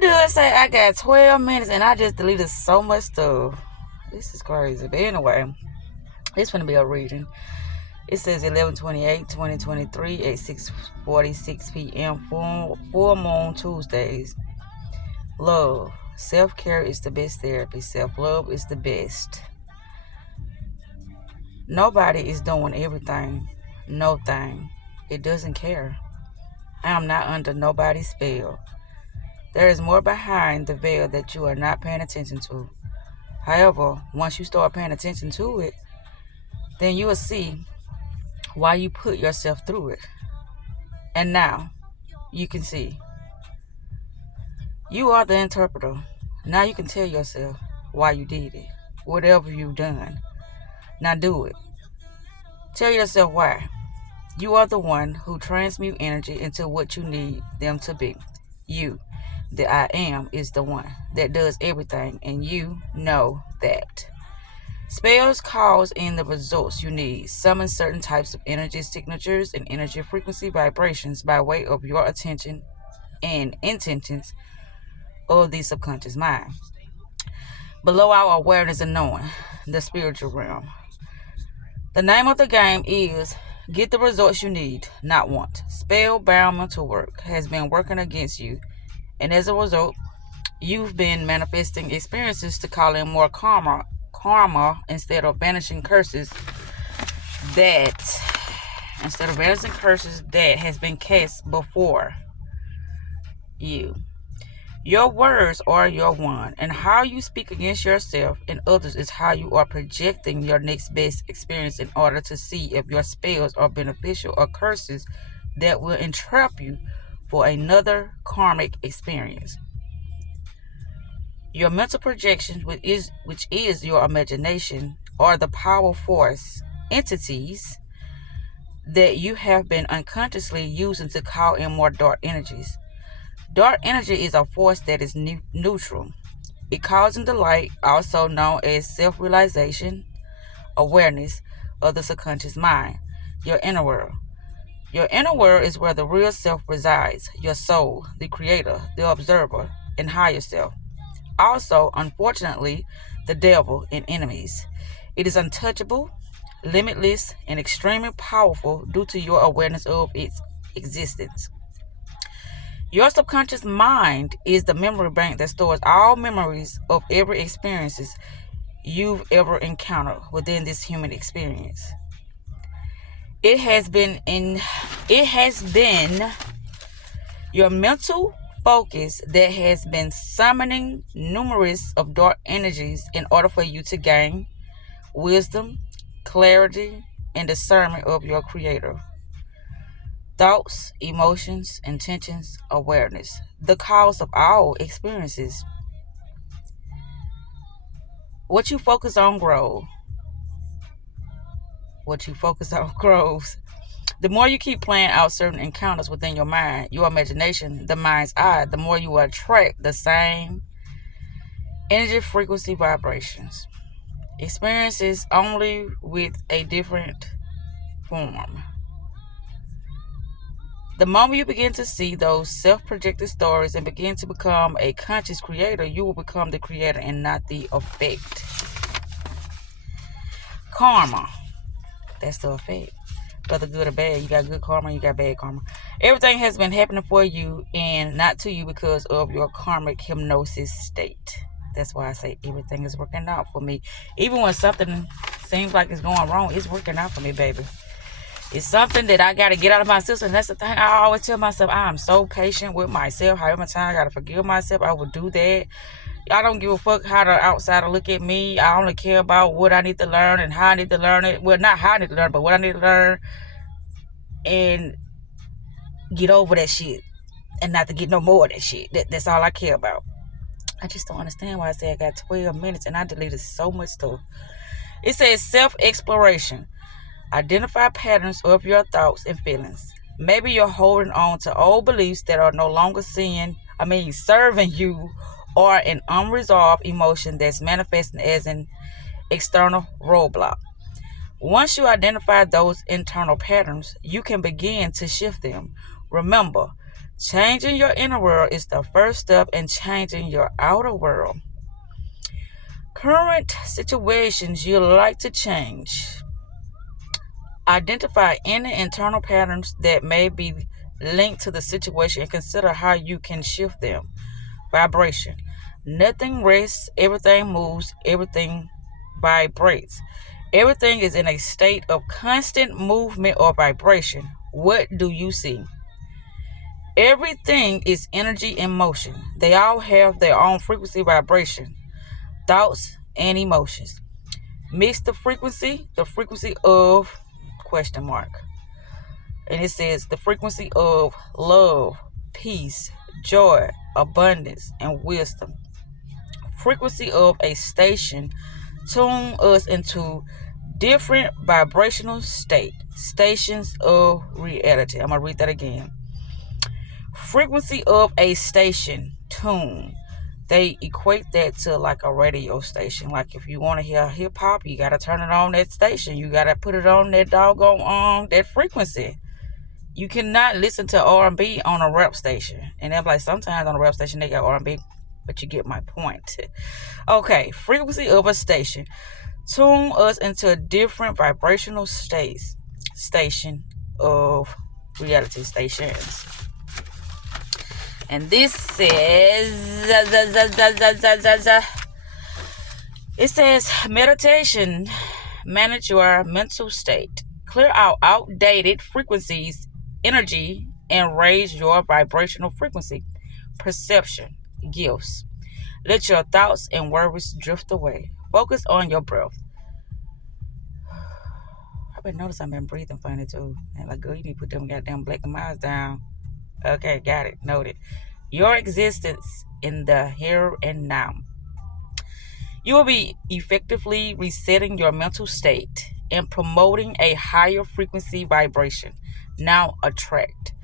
do say I got 12 minutes and I just deleted so much stuff? This is crazy. But anyway, it's going to be a reading. It says 11/28/2023 at 6:46 p.m. Full moon Tuesdays. Love. Self-care is the best therapy. Self-love is the best. Nobody is doing everything. No thing. It doesn't care. I am not under nobody's spell. There is more behind the veil that you are not paying attention to. However, once you start paying attention to it, then you will see why you put yourself through it. And now, you can see. You are the interpreter. Now you can tell yourself why you did it. Whatever you've done. Now do it. Tell yourself why. You are the one who transmute energy into what you need them to be. You, the I am, is the one that does everything, and you know that. Spells calls in the results you need. Summon certain types of energy signatures and energy frequency vibrations by way of your attention and intentions of the subconscious mind. Below our awareness and knowing, the spiritual realm. The name of the game is get the results you need, not want. Spellbound mental work has been working against you, and as a result, you've been manifesting experiences to call in more karma instead of banishing curses that has been cast before you. Your words are your one, and how you speak against yourself and others is how you are projecting your next best experience in order to see if your spells are beneficial or curses that will entrap you for another karmic experience. Your mental projections, which is your imagination, are the power force entities that you have been unconsciously using to call in more dark energies. Dark energy is a force that is neutral. It calls in the light, also known as self-realization, awareness of the subconscious mind, your inner world. Your inner world is where the real self resides, your soul, the creator, the observer, and higher self. Also, unfortunately, the devil and enemies. It is untouchable, limitless, and extremely powerful due to your awareness of its existence. Your subconscious mind is the memory bank that stores all memories of every experiences you've ever encountered within this human experience. It has been your mental focus that has been summoning numerous of dark energies in order for you to gain wisdom, clarity, and discernment of your creator. Thoughts, emotions, intentions, awareness. The cause of all experiences. What you focus on grows. What you focus on grows. The more you keep playing out certain encounters within your mind, your imagination, the mind's eye, the more you attract the same energy, frequency, vibrations. Experiences only with a different form. The moment you begin to see those self-projected stories and begin to become a conscious creator, you will become the creator and not the effect. Karma. That's the effect. Whether good or bad, you got good karma, you got bad karma. Everything has been happening for you and not to you because of your karmic hypnosis state. That's why I say everything is working out for me. Even when something seems like it's going wrong, it's working out for me, baby. It's something that I got to get out of my system. That's the thing. I always tell myself, I am so patient with myself. However time I got to forgive myself, I will do that. I don't give a fuck how the outsider look at me. I only care about what I need to learn and how I need to learn it. Well, not how I need to learn, but what I need to learn. And get over that shit. And not to get no more of that shit. That's all I care about. I just don't understand why I say I got 12 minutes and I deleted so much stuff. It says self-exploration. Identify patterns of your thoughts and feelings. Maybe you're holding on to old beliefs that are no longer serving you, or an unresolved emotion that's manifesting as an external roadblock. Once you identify those internal patterns, you can begin to shift them. Remember, Changing your inner world is the first step in changing your outer world. Current situations you'd like to change. Identify any internal patterns that may be linked to the situation and consider how you can shift them. Vibration. Nothing rests, everything moves, everything vibrates. Everything is in a state of constant movement or vibration. What do you see? Everything is energy in motion. They all have their own frequency, vibration, thoughts, and emotions. Mix the frequency of question mark. And it says the frequency of love, peace, joy, abundance, and wisdom. Frequency of a station tune us into different vibrational stations of reality. I'm going to read that again. Frequency of a station tune. They equate that to like a radio station. Like if you want to hear hip hop, you got to turn it on that station. You got to put it on that doggone that frequency. You cannot listen to R&B on a rap station. And they're like, sometimes on a rap station they got R&B, but you get my point. Okay, frequency of a station. Tune us into a different vibrational station of reality stations. And this says, it says meditation, manage your mental state, clear out outdated frequencies, energy, and raise your vibrational frequency. Perception, gifts. Let your thoughts and worries drift away. Focus on your breath. I've been noticing I've been breathing funny too. And like, girl, you need to put them goddamn black and miles down. Okay, got it. Noted. Your existence in the here and now. You will be effectively resetting your mental state and promoting a higher frequency vibration. Now attract.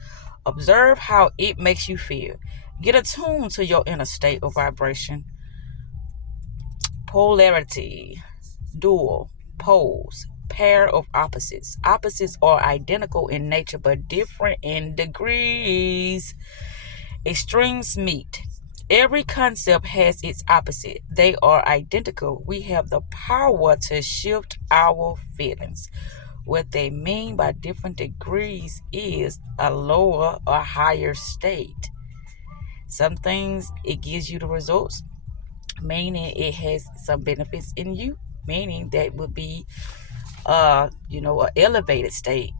Observe how it makes you feel. Get attuned to your inner state of vibration. Polarity. Dual. Poles. Pair of opposites. Opposites are identical in nature but different in degrees. Extremes meet. Every concept has its opposite. They are identical. We have the power to shift our feelings. What they mean by different degrees is a lower or higher state. Some things it gives you the results, meaning it has some benefits in you, meaning that would be an elevated state.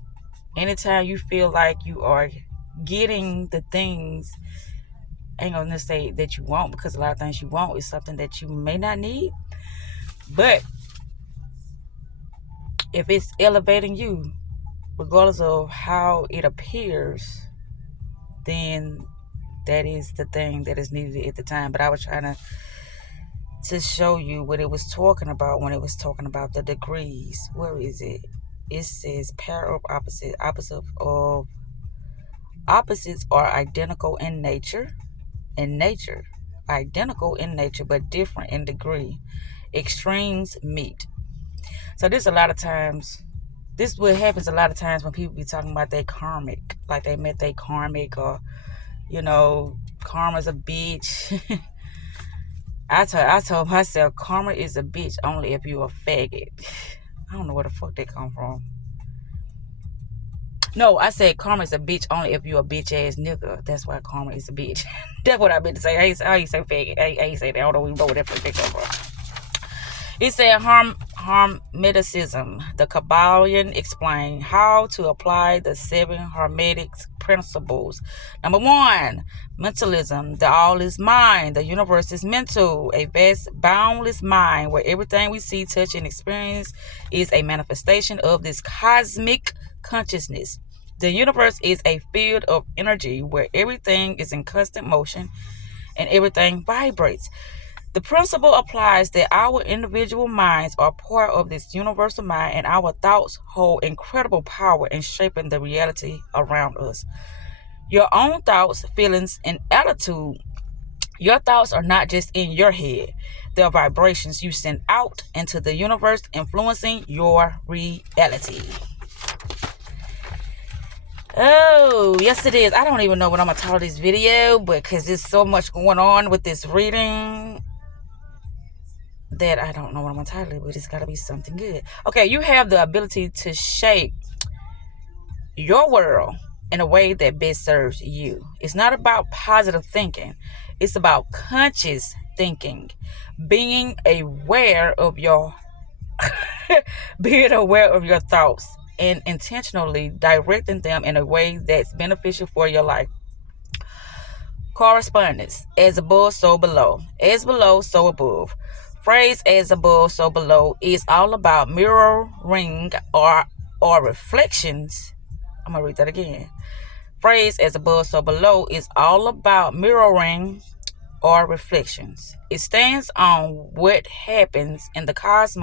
Anytime you feel like you are getting the things, I ain't gonna say that you want, because a lot of things you want is something that you may not need, but if it's elevating you, regardless of how it appears, then that is the thing that is needed at the time. But I was trying to show you what it was talking about when it was talking about the degrees. Where is it? It says pair of opposites. Opposites are identical in nature. Identical in nature, but different in degree. Extremes meet. So this what happens a lot of times when people be talking about their karmic, like they met their karmic, or karma's a bitch. I told myself karma is a bitch only if you a faggot. I don't know where the fuck that come from. No, I said karma is a bitch only if you a bitch ass nigga. That's why karma is a bitch. That's what I meant to say. I ain't say faggot. I ain't say that. I don't know where that fuck that come from. It said Hermeticism. The Kabbalion explained how to apply the 7 Hermetic principles. Number 1, mentalism. The all is mind. The universe is mental. A vast, boundless mind where everything we see, touch, and experience is a manifestation of this cosmic consciousness. The universe is a field of energy where everything is in constant motion and everything vibrates. The principle applies that our individual minds are part of this universal mind, and our thoughts hold incredible power in shaping the reality around us. Your own thoughts, feelings, and attitude. Your thoughts are not just in your head. They are vibrations you send out into the universe, influencing your reality. Oh, yes it is. I don't even know what I'm going to title this video, but because there's so much going on with this reading that I don't know what I'm going to title it, but it's got to be something good. Okay, you have the ability to shape your world in a way that best serves you. It's not about positive thinking. It's about conscious thinking, being aware of your being aware of your thoughts and intentionally directing them in a way that's beneficial for your life. Correspondence: as above, so below. As below, so above. Phrase as above, so below is all about mirroring or reflections. I'm gonna read that again. Phrase as above, so below is all about mirroring or reflections. It stands on what happens in the cosmos